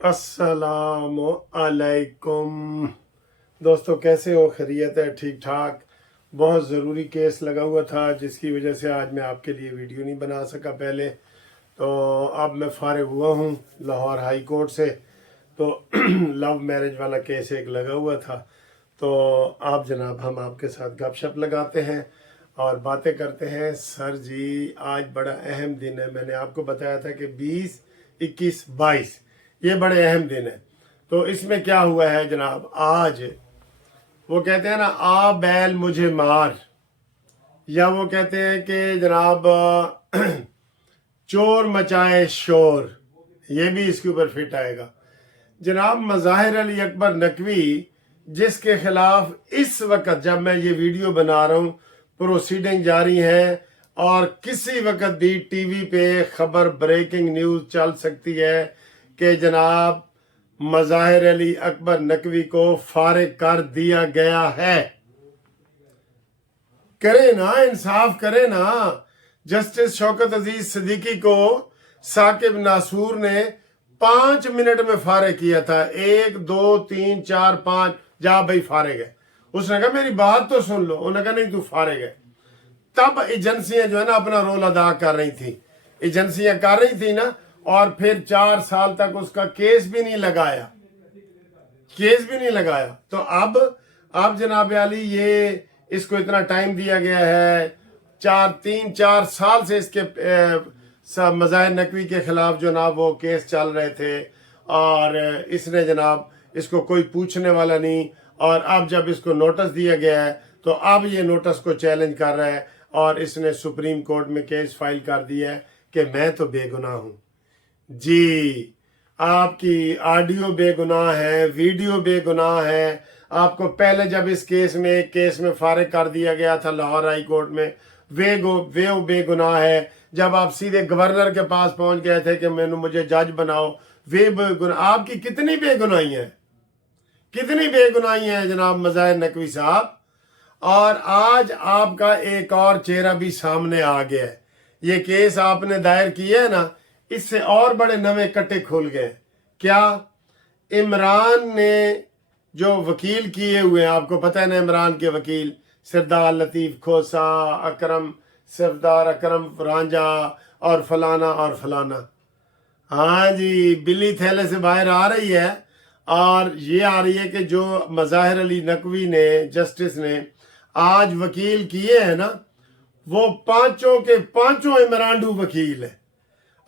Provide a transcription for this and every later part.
अस्सलामु अलैकुम दोस्तों, कैसे हो? खैरियत है? ठीक ठाक। बहुत ज़रूरी केस लगा हुआ था जिसकी वजह से आज मैं आपके लिए वीडियो नहीं बना सका पहले। तो अब मैं फारिग हुआ हूँ लाहौर हाई कोर्ट से। तो लव मैरिज वाला केस एक लगा हुआ था। तो आप जनाब, हम आपके साथ गपशप लगाते हैं और बातें करते हैं। सर जी, आज बड़ा अहम दिन है। मैंने आपको बताया था कि 20, 21, 22 ये बड़े अहम दिन है। तो इसमें क्या हुआ है जनाब, आज वो कहते हैं ना, आ बैल मुझे मार, या वो कहते हैं कि जनाब चोर मचाए शोर, ये भी इसके ऊपर फिट आएगा। जनाब मज़ाहिर अली अकबर नकवी, जिसके खिलाफ इस वक्त जब मैं ये वीडियो बना रहा हूँ प्रोसीडिंग जारी है, और किसी वक्त भी टीवी पे खबर ब्रेकिंग न्यूज़ चल सकती है कि जनाब मज़ाहिर अली अकबर नकवी को फारिग कर दिया गया है। करे ना, इंसाफ करे ना। जस्टिस शौकत अजीज सिद्दीकी को साकिब नासूर ने 5 मिनट में फारिग किया था। 1 2 3 4 5, जा भाई फारिग है। उसने कहा मेरी बात तो सुन लो। उन्होंने कहा नहीं, तू फारिग है। तब एजेंसियां जो है ना अपना रोल अदा कर रही थी, एजेंसियां कर रही थी ना। और फिर 4 साल तक उसका केस भी नहीं लगाया, केस भी नहीं लगाया। तो अब जनाब आली, ये इसको इतना टाइम दिया गया है, 3-4 साल से इसके मज़ाहिर नकवी के खिलाफ जो ना वो केस चल रहे थे, और इसने जनाब इसको कोई पूछने वाला नहीं। और अब जब इसको नोटिस दिया गया है तो अब ये नोटिस को चैलेंज कर रहा है, और इसने सुप्रीम कोर्ट में केस फाइल कर दिया है कि मैं तो बेगुनाह हूं। जी, आपकी ऑडियो बेगुनाह है, वीडियो बेगुनाह है। आपको पहले जब इस केस में एक केस में फारिग कर दिया गया था लाहौर हाई कोर्ट में, वे बेगुनाह है। जब आप सीधे गवर्नर के पास पहुंच गए थे कि मुझे जज बनाओ, वे बेगुनाह। आपकी कितनी बेगुनाही है, कितनी बेगुनाही है जनाब मज़ाहिर नकवी साहब। और आज आपका एक और चेहरा भी सामने आ गया है। ये केस आपने दायर किया है ना, इससे और बड़े नवे कट्टे खुल गए। क्या? इमरान ने जो वकील किए हुए हैं, आपको पता है ना, इमरान के वकील सरदार लतीफ़ खोसा, सरदार अकरम रांझा और फलाना। हाँ जी, बिल्ली थैले से बाहर आ रही है। और ये आ रही है कि जो मज़ाहिर अली नकवी ने, जस्टिस ने आज वकील किए हैं ना, वो पांचों के पांचों इमरानडू वकील है।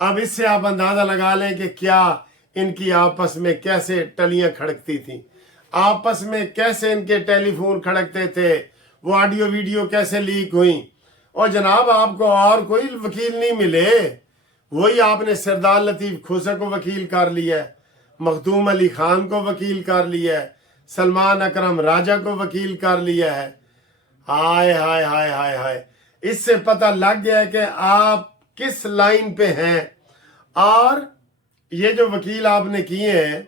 अब इससे आप अंदाजा लगा लें कि क्या इनकी आपस में कैसे टलियां खड़कती थी, आपस में कैसे इनके टेलीफोन खड़कते थे, वो ऑडियो वीडियो कैसे लीक हुई। और जनाब आपको और कोई वकील नहीं मिले, वही आपने सरदार लतीफ़ खोसा को वकील कर लिया है, मखदूम अली खान को वकील कर लिया है, सलमान अकरम राजा को वकील कर लिया है। हाय हाय हाय हाय हाय, इससे पता लग गया कि आप किस लाइन पे हैं। और ये जो वकील आपने किए हैं,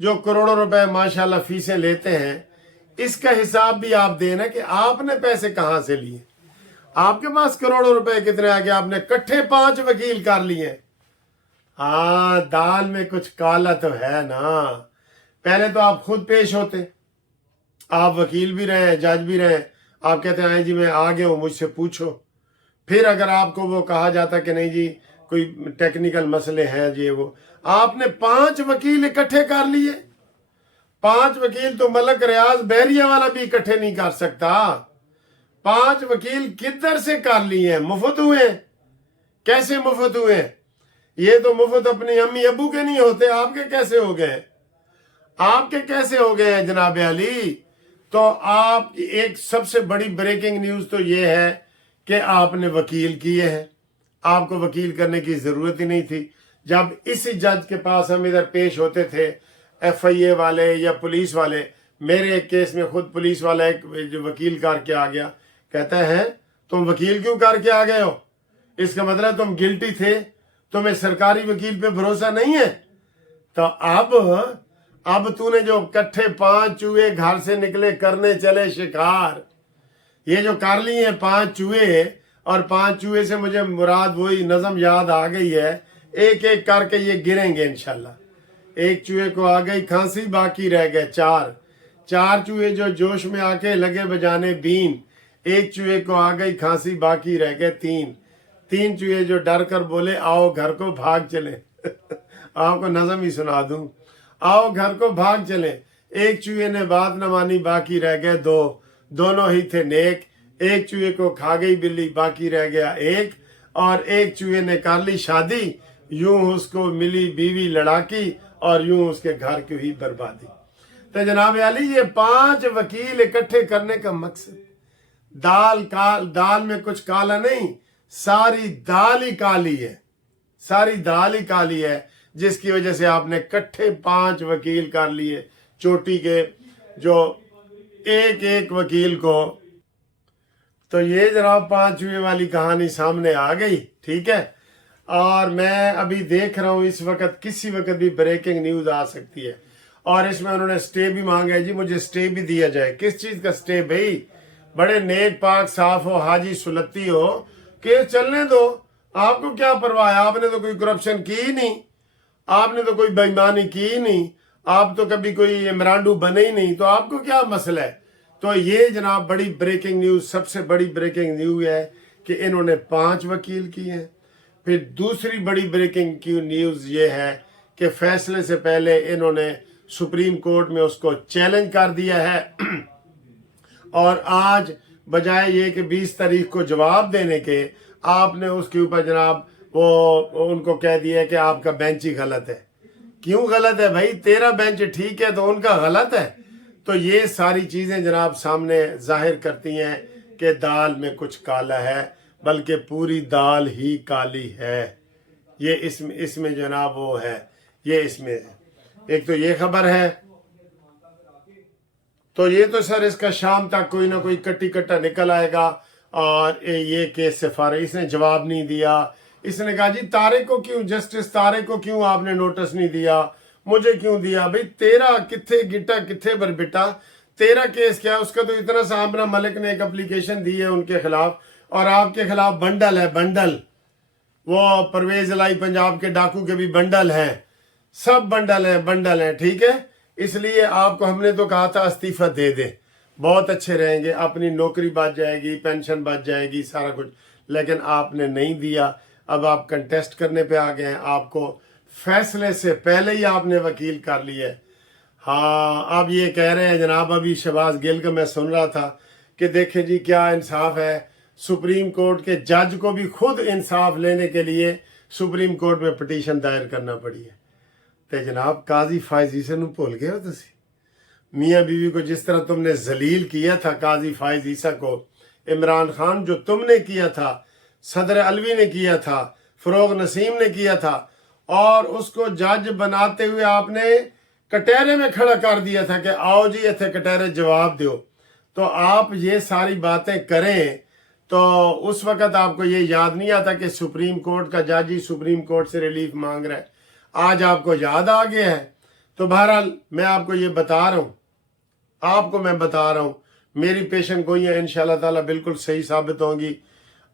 जो करोड़ों रुपए माशाल्लाह फीसें लेते हैं, इसका हिसाब भी आप देना कि आपने पैसे कहां से लिए। आपके पास करोड़ों रुपए कितने आ गए? आपने इकट्ठे 5 वकील कर लिए। हाँ, दाल में कुछ काला तो है ना। पहले तो आप खुद पेश होते, आप वकील भी रहे, जज भी रहे। आप कहते हैं जी मैं आ गया हूं, मुझसे पूछो। फिर अगर आपको वो कहा जाता कि नहीं जी कोई टेक्निकल मसले हैं जी, वो आपने 5 वकील इकट्ठे कर लिए। 5 वकील तो मलक रियाज बहरिया वाला भी इकट्ठे नहीं कर सकता। 5 वकील किधर से कर लिए? मुफ्त हुए? कैसे मुफ्त हुए? ये तो मुफ्त अपनी अम्मी अबू के नहीं होते, आपके कैसे हो गए? आपके कैसे हो गए हैं जनाब अली? तो आप, एक सबसे बड़ी ब्रेकिंग न्यूज तो ये है कि आपने वकील किए हैं। आपको वकील करने की जरूरत ही नहीं थी। जब इसी जज के पास हम इधर पेश होते थे, FIA वाले या पुलिस वाले, मेरे एक केस में खुद पुलिस वाला एक जो वकील करके आ गया, कहता है तुम वकील क्यों करके आ गए हो? इसका मतलब तुम गिल्टी थे, तुम्हें सरकारी वकील पे भरोसा नहीं है। तो अब तूने जो इकट्ठे 5 चूहे घर से निकले करने चले शिकार, ये जो कर लिए हैं 5 चूहे, और 5 चूहे से मुझे मुराद वही नज़म याद आ गई है, एक एक करके ये गिरेंगे इंशाल्लाह। एक चूहे को आ गई खांसी, बाकी रह गए 4। 4 चूहे जो जोश में आके लगे बजाने बीन, एक चूहे को आ गई खांसी, बाकी रह गए 3। 3 चूहे जो डर कर बोले आओ घर को भाग चले आपको नज़म ही सुना दूं, आओ घर को भाग चले। एक चूहे ने बात न मानी, बाकी रह गए 2। दोनों ही थे नेक, एक चूहे को खा गई बिल्ली, बाकी रह गया 1। और एक चूहे ने कर ली शादी, यूं उसको मिली बीवी लड़ाकी, और यूं उसके घर की हुई बर्बादी। तो जनाब अली ये 5 वकील इकट्ठे करने का मकसद, दाल में कुछ काला नहीं, सारी दाल ही काली है, सारी दाल ही काली है, जिसकी वजह से आपने इकट्ठे 5 वकील कर लिए चोटी के, जो एक एक वकील को। तो ये जनाब 5 चूहे वाली कहानी सामने आ गई, ठीक है। और मैं अभी देख रहा हूँ इस वक्त किसी वक्त भी ब्रेकिंग न्यूज आ सकती है, और इसमें उन्होंने स्टे भी मांगा है जी, मुझे स्टे भी दिया जाए। किस चीज का स्टे भाई? बड़े नेक पाक साफ हो, हाजी सुलत्ती हो, केस चलने दो, आपको क्या परवाह है? आपने तो कोई करप्शन की ही नहीं, आपने तो कोई बेईमानी की ही नहीं, आप तो कभी कोई इमरानडू बने ही नहीं, तो आपको क्या मसला है? तो ये जनाब बड़ी ब्रेकिंग न्यूज, सबसे बड़ी ब्रेकिंग न्यूज है कि इन्होंने 5 वकील किए हैं। फिर दूसरी बड़ी ब्रेकिंग की न्यूज ये है कि फैसले से पहले इन्होंने सुप्रीम कोर्ट में उसको चैलेंज कर दिया है, और आज बजाय ये कि 20 तारीख को जवाब देने के, आपने उसके ऊपर जनाब वो उनको कह दिया कि आपका बेंच ही गलत है। क्यों गलत है भाई? तेरा बेंच ठीक है तो उनका गलत है? तो ये सारी चीजें जनाब सामने जाहिर करती हैं कि दाल में कुछ काला है, बल्कि पूरी दाल ही काली है। ये इसमें जनाब वो है, ये इसमें है। एक तो ये खबर है, तो ये तो सर इसका शाम तक कोई ना कोई कट्टी कट्टा निकल आएगा, और ये केस से फारिग। इसने जवाब नहीं दिया, इसने कहा जी तारे को क्यों, जस्टिस तारे को क्यों आपने नोटिस नहीं दिया, मुझे क्यों दिया? भाई तेरा किथे गिटा किथे बरबिटा, तेरा केस क्या है? उसका तो इतना सा आमना मलिक ने एक एप्लीकेशन दी है उनके खिलाफ, और आपके खिलाफ बंडल है, बंडल। वो परवेज लाई पंजाब के डाकू के भी बंडल हैं, सब बंडल है, ठीक है। इसलिए आपको हमने तो कहा था इस्तीफा दे दे, बहुत अच्छे रहेंगे, अपनी नौकरी बच जाएगी, पेंशन बच जाएगी, सारा कुछ, लेकिन आपने नहीं दिया। अब आप कंटेस्ट करने पे आ गए हैं, आपको फैसले से पहले ही आपने वकील कर लिए। हाँ, अब ये कह रहे हैं जनाब, अभी शहबाज गिल का मैं सुन रहा था कि देखें जी क्या इंसाफ है, सुप्रीम कोर्ट के जज को भी खुद इंसाफ लेने के लिए सुप्रीम कोर्ट में पिटीशन दायर करना पड़ी है। तो जनाब काजी फायज ईसा नूं भुल गए हो तुसी? मियाँ बीवी को जिस तरह तुमने जलील किया था, काजी फायज ईसा को, इमरान खान जो तुमने किया था, सदर अलवी ने किया था, फरोग नसीम ने किया था, और उसको जज बनाते हुए आपने कटहरे में खड़ा कर दिया था कि आओ जी इत्थे कटहरे जवाब दो। तो आप ये सारी बातें करें तो उस वक़्त आपको ये याद नहीं आता कि सुप्रीम कोर्ट का जज ही सुप्रीम कोर्ट से रिलीफ मांग रहा है। आज आपको याद आ गया है। तो बहरहाल मैं आपको ये बता रहा हूँ, आपको मैं बता रहा हूँ, मेरी पेशन गोइयाँ इंशाल्लाह ताला बिल्कुल सही साबित होंगी।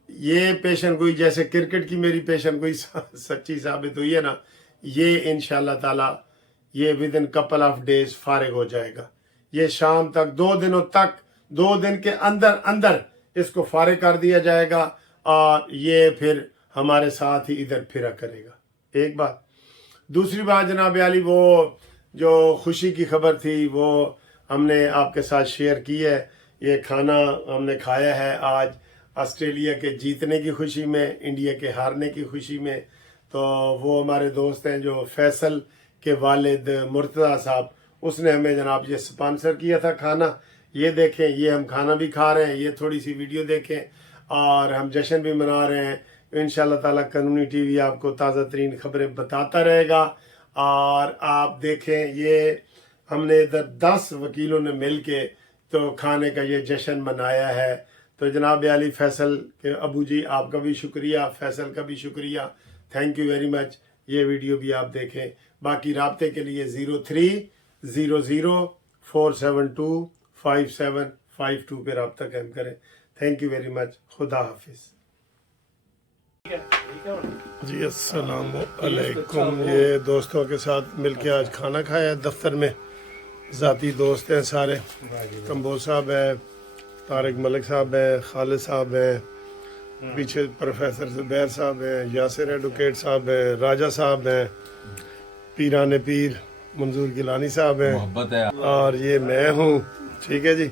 ये पेशन गोई जैसे क्रिकेट की मेरी पेशन गोई सच्ची साबित हुई है ना, ये इंशाल्लाह ताला ये with in couple of days फारिग हो जाएगा। ये शाम तक 2 दिनों तक, 2 दिन के अंदर अंदर इसको फारिग कर दिया जाएगा, और ये फिर हमारे साथ ही इधर फिरा करेगा। एक बात। दूसरी बात जनाब अली, वो जो खुशी की खबर थी वो हमने आपके साथ शेयर की है। ये खाना हमने खाया है आज ऑस्ट्रेलिया के जीतने की खुशी में, इंडिया के हारने की खुशी में। तो वो हमारे दोस्त हैं जो फैसल के वालिद मुर्तज़ा साहब, उसने हमें जनाब ये स्पॉन्सर किया था खाना। ये देखें, ये हम खाना भी खा रहे हैं, ये थोड़ी सी वीडियो देखें, और हम जश्न भी मना रहे हैं। इंशाल्लाह ताला कानूनी टीवी आपको ताज़ा तरीन खबरें बताता रहेगा। और आप देखें, ये हमने इधर 10 वकीलों ने मिल के तो खाने का ये जश्न मनाया है। तो जनाब अली फैसल के अबू जी, आपका भी शुक्रिया, फैसल का भी शुक्रिया, थैंक यू वेरी मच। ये वीडियो भी आप देखें। बाकी राब्ते के लिए 0300472575 पे रब्ता कायम करें। Thank you very much. खुदा हाफिज। جی السلام علیکم. یہ دوستوں کے ساتھ مل کے آج کھانا کھایا ہے دفتر میں. ذاتی دوست ہیں سارے. کمبوز صاحب ہے, طارق ملک صاحب ہیں, خالد صاحب ہیں, پیچھے پروفیسر زبیر صاحب ہیں, یاسر ایڈوکیٹ صاحب ہیں, راجہ صاحب ہیں, پیران پیر منظور گیلانی صاحب ہیں, محبت ہے. اور یہ میں ہوں. ٹھیک ہے جی.